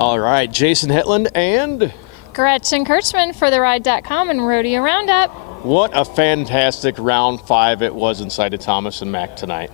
All right, Jason Hetland and Gretchen Kirchmann for TheRide.com and Rodeo Roundup. What a fantastic round 5 it was inside of Thomas and Mack tonight.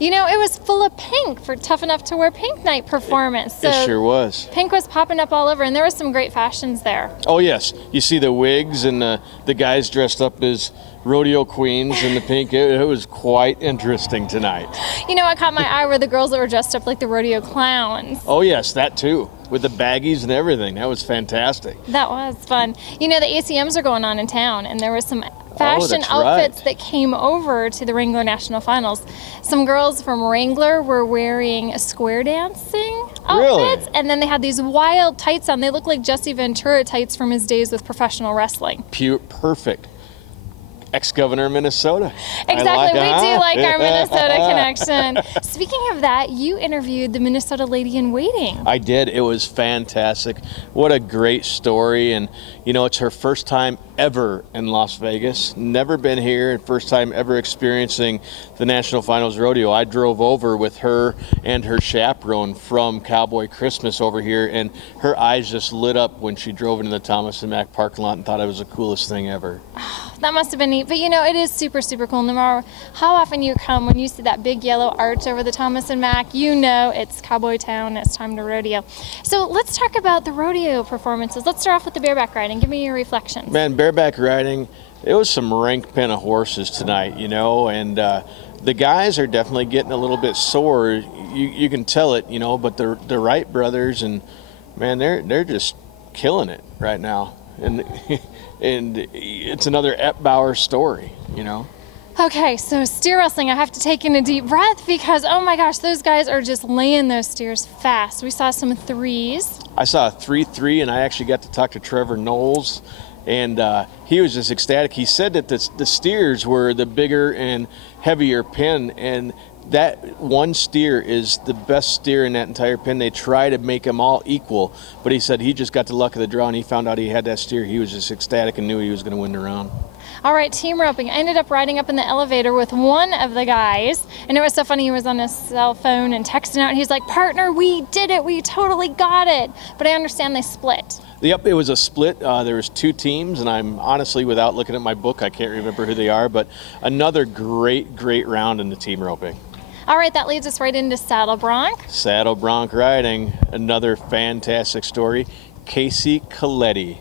You know, it was full of pink for Tough Enough to Wear Pink night performance. So it sure was. Pink was popping up all over, and there was some great fashions there. Oh, yes. You see the wigs and the guys dressed up as rodeo queens in the pink. It was quite interesting tonight. You know what caught my eye were the girls that were dressed up like the rodeo clowns. Oh, yes, that too. With the baggies and everything. That was fantastic. That was fun. You know, the ACMs are going on in town, and there was some fashion that's outfits right. that came over to the Wrangler National Finals. Some girls from Wrangler were wearing square dancing outfits, Really? and then they had these wild tights on. They looked like Jesse Ventura tights from his days with professional wrestling. Perfect. Ex-governor of Minnesota. Exactly, we do like our Minnesota connection. Speaking of that, you interviewed the Minnesota lady in waiting. I did. It was fantastic. What a great story. And, you know, it's her first time ever in Las Vegas. Never been here, and first time ever experiencing the National Finals Rodeo. I drove over with her and her chaperone from Cowboy Christmas over here, and her eyes just lit up when she drove into the Thomas and Mack parking lot and thought it was the coolest thing ever. That must have been neat. But, you know, it is super, super cool. No matter how often you come, when you see that big yellow arch over the Thomas and Mack, you know it's Cowboy Town. It's time to rodeo. So let's talk about the rodeo performances. Let's start off with the bareback riding. Give me your reflections. Man, bareback riding, it was some rank pen of horses tonight, you know, and the guys are definitely getting a little bit sore. You can tell it, you know, but the Wright brothers, and man, they're just killing it right now. And it's another Ep Bauer story, you know. Okay, so steer wrestling, I have to take in a deep breath because, oh my gosh, those guys are just laying those steers fast. We saw some threes. I saw a 3-3, and I actually got to talk to Trevor Knowles, and he was just ecstatic. He said that the steers were the bigger and heavier pin, and that one steer is the best steer in that entire pen. They try to make them all equal, but he said he just got the luck of the draw, and he found out he had that steer. He was just ecstatic and knew he was going to win the round. All right, team roping. I ended up riding up in the elevator with one of the guys, and it was so funny. He was on his cell phone and texting out, and he's like, partner, we did it. We totally got it. But I understand they split. Yep, it was a split. There was 2 teams, and I'm honestly, without looking at my book, I can't remember who they are, but another great round in the team roping. All right, that leads us right into saddle bronc. Saddle bronc riding, another fantastic story. Casey Coletti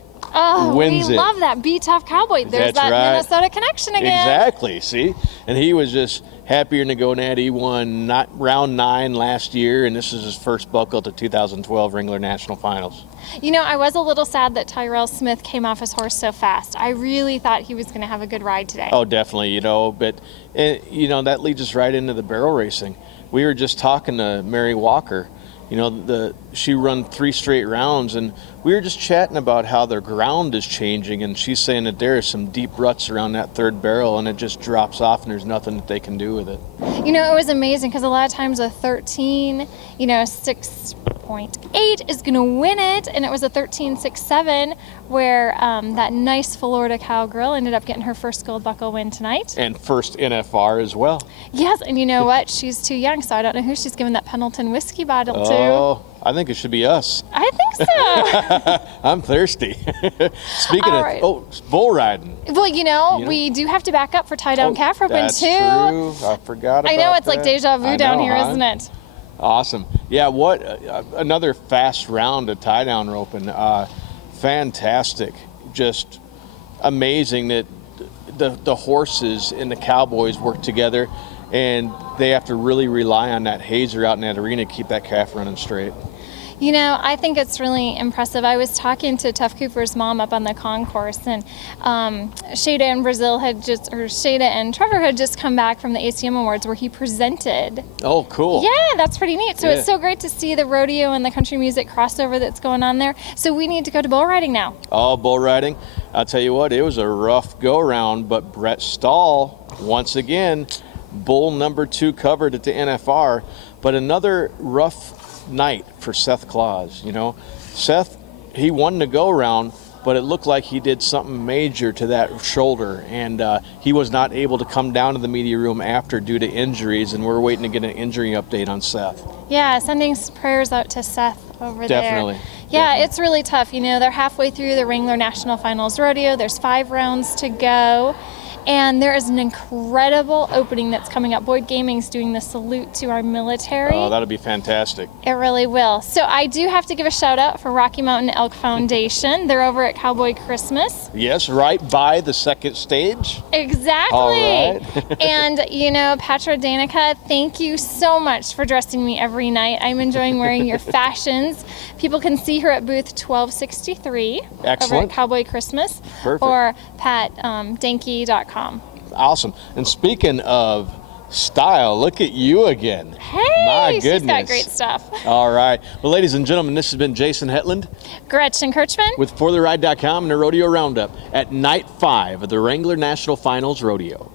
wins we it. love that. Be Tough Cowboy. There's That's that right. Minnesota connection again. Exactly, see? And he was just happier than to go net. He won round 9 last year, and this is his first buckle to 2012 Wrangler National Finals. You know, I was a little sad that Tyrell Smith came off his horse so fast. I really thought he was going to have a good ride today. Oh, definitely, you know, but, you know, that leads us right into the barrel racing. We were just talking to Mary Walker. You know, she run 3 straight rounds, and we were just chatting about how their ground is changing, and she's saying that there are some deep ruts around that 3rd barrel, and it just drops off, and there's nothing that they can do with it. You know, it was amazing because a lot of times a 13, you know, 6.8 is going to win it, and it was a 13.67 where that nice Florida cowgirl ended up getting her first gold buckle win tonight. And first NFR as well. Yes, and you know what? She's too young, so I don't know who she's giving that Pendleton whiskey bottle to. Oh, I think it should be us. I think so. I'm thirsty. Speaking All of bull riding. Well, you know, we do have to back up for tie-down calf roping, that's too. True. I forgot about I know, it's that. like deja vu down here, isn't it? Awesome. Yeah, what another fast round of tie-down roping. Fantastic. Just amazing that the horses and the cowboys work together, and they have to really rely on that hazer out in that arena to keep that calf running straight. You know, I think it's really impressive. I was talking to Tuff Cooper's mom up on the concourse, and Shada and Trevor had just come back from the ACM Awards where he presented. Oh, cool. Yeah, that's pretty neat. So It's so great to see the rodeo and the country music crossover that's going on there. So we need to go to bull riding now. Oh, bull riding. I'll tell you what, it was a rough go-around, but Brett Stahl, once again, bull number 2 covered at the NFR, but another rough night for Seth Claus. You know, Seth, he won the go-around, but it looked like he did something major to that shoulder, and he was not able to come down to the media room after due to injuries, and we're waiting to get an injury update on Seth. Yeah, sending prayers out to Seth over there. Definitely. Yeah, it's really tough. You know, they're halfway through the Wrangler National Finals Rodeo. There's 5 rounds to go. And there is an incredible opening that's coming up. Boyd Gaming's doing the salute to our military. Oh, that'll be fantastic. It really will. So I do have to give a shout out for Rocky Mountain Elk Foundation. They're over at Cowboy Christmas. Yes, right by the second stage. Exactly. All right. And, you know, Patra Danica, thank you so much for dressing me every night. I'm enjoying wearing your fashions. People can see her at booth 1263 Excellent. over at Cowboy Christmas. Perfect. Or patdanky.com. Awesome. And speaking of style, look at you again. Hey, my she's goodness. got great stuff. All right. Well, ladies and gentlemen, this has been Jason Hetland Gretchen Kirchmann with ForTheRide.com and the Rodeo Roundup at Night 5 of the Wrangler National Finals Rodeo.